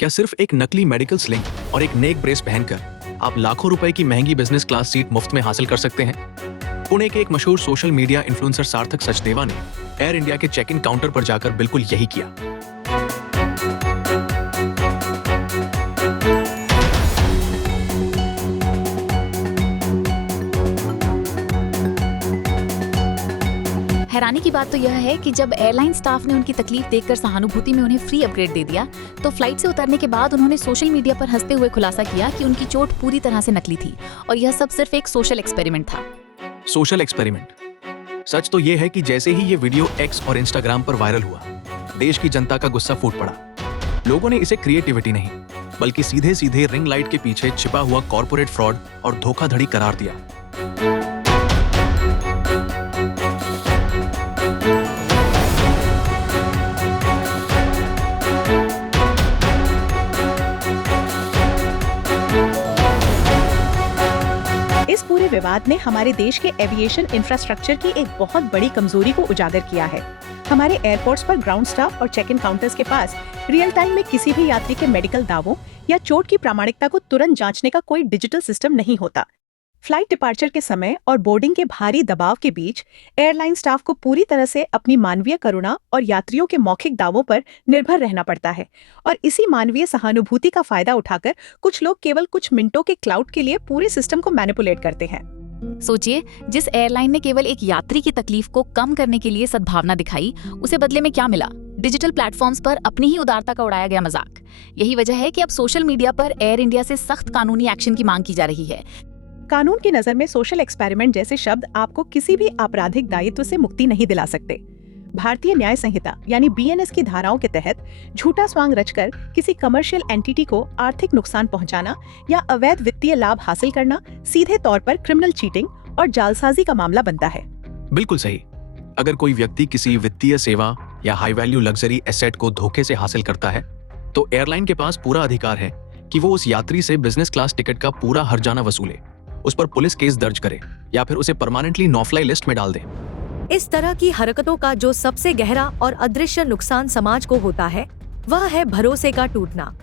क्या सिर्फ एक नकली मेडिकल स्लिंग और एक नेक ब्रेस पहनकर आप लाखों रुपए की महंगी बिजनेस क्लास सीट मुफ्त में हासिल कर सकते हैं? पुणे के एक मशहूर सोशल मीडिया इन्फ्लुएंसर सार्थक सचदेवा ने एयर इंडिया के चेक इन काउंटर पर जाकर बिल्कुल यही किया। हैरानी की बात तो यह है कि जब एयरलाइन स्टाफ ने उनकी तकलीफ देखकर सहानुभूति में उन्हें फ्री अपग्रेड दे दिया, तो फ्लाइट से उतरने के बाद उन्होंने सोशल मीडिया पर हंसते हुए खुलासा किया कि उनकी चोट पूरी तरह से नकली थी और यह सब सिर्फ एक सोशल एक्सपेरिमेंट था। Social experiment. सच तो यह है कि जैसे ही ये वीडियो एक्स और इंस्टाग्राम पर वायरल हुआ, देश की जनता का गुस्सा फूट पड़ा। लोगों ने इसे क्रिएटिविटी नहीं, बल्कि सीधे सीधे रिंग लाइट के पीछे छिपा हुआ कॉर्पोरेट फ्रॉड और धोखाधड़ी करार दिया। इस पूरे विवाद ने हमारे देश के एविएशन इंफ्रास्ट्रक्चर की एक बहुत बड़ी कमजोरी को उजागर किया है। हमारे एयरपोर्ट्स पर ग्राउंड स्टाफ और चेक इन काउंटर्स के पास रियल टाइम में किसी भी यात्री के मेडिकल दावों या चोट की प्रामाणिकता को तुरंत जांचने का कोई डिजिटल सिस्टम नहीं होता। फ्लाइट डिपार्चर के समय और बोर्डिंग के भारी दबाव के बीच एयरलाइन स्टाफ को पूरी तरह से अपनी मानवीय करुणा और यात्रियों के मौखिक दावों पर निर्भर रहना पड़ता है, और इसी मानवीय सहानुभूति का फायदा उठाकर कुछ लोग केवल कुछ मिनटों के क्लाउड के लिए पूरे सिस्टम को मैनिपुलेट करते हैं। सोचिए, जिस एयरलाइन ने केवल एक यात्री की तकलीफ को कम करने के लिए सद्भावना दिखाई, उसे बदले में क्या मिला? डिजिटल प्लेटफॉर्म्स पर अपनी ही उदारता का उड़ाया गया मजाक। यही वजह है कि अब सोशल मीडिया पर एयर इंडिया से सख्त कानूनी एक्शन की मांग की जा रही है। कानून की नजर में सोशल एक्सपेरिमेंट जैसे शब्द आपको किसी भी आपराधिक दायित्व से मुक्ति नहीं दिला सकते। भारतीय न्याय संहिता यानी BNS की धाराओं के तहत झूठा स्वांग रचकर किसी कमर्शियल एंटिटी को आर्थिक नुकसान पहुंचाना या अवैध वित्तीय लाभ हासिल करना सीधे तौर पर क्रिमिनल चीटिंग और जालसाजी का मामला बनता है। बिल्कुल सही। अगर कोई व्यक्ति किसी वित्तीय सेवा या हाई वैल्यू लग्जरी एसेट को धोखे से हासिल करता है, तो एयरलाइन के पास पूरा अधिकार है कि वो उस यात्री से बिजनेस क्लास टिकट का पूरा हर्जाना वसूले, उस पर पुलिस केस दर्ज करे या फिर उसे परमानेंटली नो फ्लाई लिस्ट में डाल दे। इस तरह की हरकतों का जो सबसे गहरा और अदृश्य नुकसान समाज को होता है, वह है भरोसे का टूटना।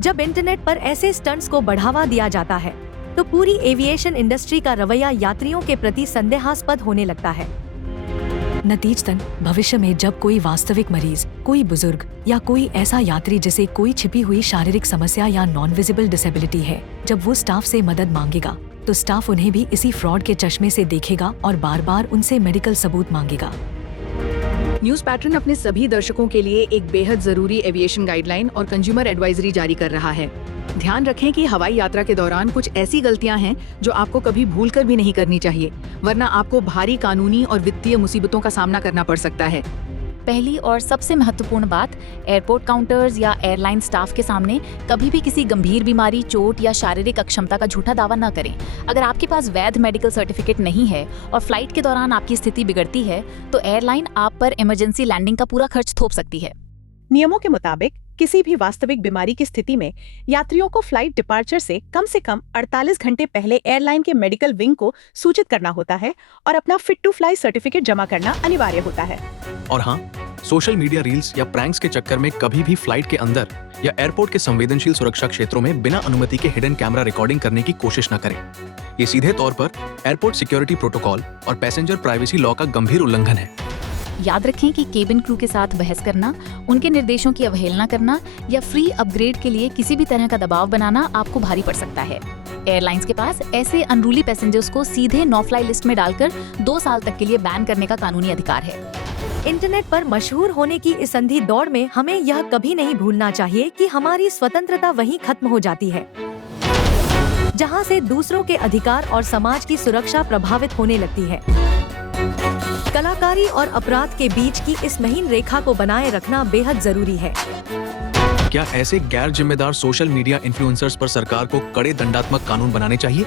जब इंटरनेट पर ऐसे स्टंट्स को बढ़ावा दिया जाता है, तो पूरी एविएशन इंडस्ट्री का रवैया यात्रियों के प्रति संदेहास्पद होने लगता है। नतीजतन भविष्य में जब कोई वास्तविक मरीज, कोई बुजुर्ग या कोई ऐसा यात्री जिसे कोई छिपी हुई शारीरिक समस्या या नॉन विजिबल डिसेबिलिटी है, जब वो स्टाफ से मदद मांगेगा, तो स्टाफ उन्हें भी इसी फ्रॉड के चश्मे से देखेगा और बार बार उनसे मेडिकल सबूत मांगेगा। न्यूज पैटर्न अपने सभी दर्शकों के लिए एक बेहद जरूरी एविएशन गाइडलाइन और कंज्यूमर एडवाइजरी जारी कर रहा है। ध्यान रखें कि हवाई यात्रा के दौरान कुछ ऐसी गलतियां हैं जो आपको कभी भूलकर भी नहीं करनी चाहिए, वरना आपको भारी कानूनी और वित्तीय मुसीबतों का सामना करना पड़ सकता है। पहली और सबसे महत्वपूर्ण बात, एयरपोर्ट काउंटर्स या एयरलाइन स्टाफ के सामने कभी भी किसी गंभीर बीमारी, चोट या शारीरिक अक्षमता का झूठा दावा न करें। अगर आपके पास वैध मेडिकल सर्टिफिकेट नहीं है और फ्लाइट के दौरान आपकी स्थिति बिगड़ती है, तो एयरलाइन आप पर इमरजेंसी लैंडिंग का पूरा खर्च थोप सकती है। नियमों के मुताबिक किसी भी वास्तविक बीमारी की स्थिति में यात्रियों को फ्लाइट डिपार्चर से कम 48 घंटे पहले एयरलाइन के मेडिकल विंग को सूचित करना होता है और अपना फिट टू फ्लाई सर्टिफिकेट जमा करना अनिवार्य होता है। और हाँ, सोशल मीडिया रील्स या प्रैंक्स के चक्कर में कभी भी फ्लाइट के अंदर या एयरपोर्ट के संवेदनशील सुरक्षा क्षेत्रों में बिना अनुमति के हिडन कैमरा रिकॉर्डिंग करने की कोशिश न करें। ये सीधे तौर पर एयरपोर्ट सिक्योरिटी प्रोटोकॉल और पैसेंजर प्राइवेसी लॉ का गंभीर उल्लंघन है। याद रखें कि केबिन क्रू के साथ बहस करना, उनके निर्देशों की अवहेलना करना या फ्री अपग्रेड के लिए किसी भी तरह का दबाव बनाना आपको भारी पड़ सकता है। एयरलाइंस के पास ऐसे अनरूली पैसेंजर्स को सीधे नो फ्लाई लिस्ट में डालकर 2 साल तक के लिए बैन करने का कानूनी अधिकार है। इंटरनेट पर मशहूर होने की इस अंधी दौड़ में हमें यह कभी नहीं भूलना चाहिए कि हमारी स्वतंत्रता वहीं खत्म हो जाती है, जहां से दूसरों के अधिकार और समाज की सुरक्षा प्रभावित होने लगती है। कलाकारी और अपराध के बीच की इस महीन रेखा को बनाए रखना बेहद जरूरी है। क्या ऐसे गैर जिम्मेदार सोशल मीडिया इन्फ्लुएंसर्स पर सरकार को कड़े दंडात्मक कानून बनाने चाहिए?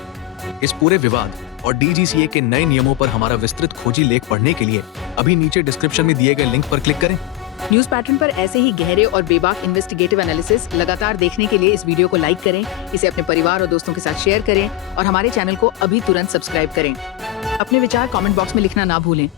इस पूरे विवाद और DGCA के नए नियमों पर हमारा विस्तृत खोजी लेख पढ़ने के लिए अभी नीचे डिस्क्रिप्शन में दिए गए लिंक पर क्लिक करें। न्यूज पैटर्न पर ऐसे ही गहरे और बेबाक इन्वेस्टिगेटिव एनालिसिस लगातार देखने के लिए इस वीडियो को लाइक करें, इसे अपने परिवार और दोस्तों के साथ शेयर करें और हमारे चैनल को अभी तुरंत सब्सक्राइब करें। अपने विचार कमेंट बॉक्स में लिखना ना भूलें।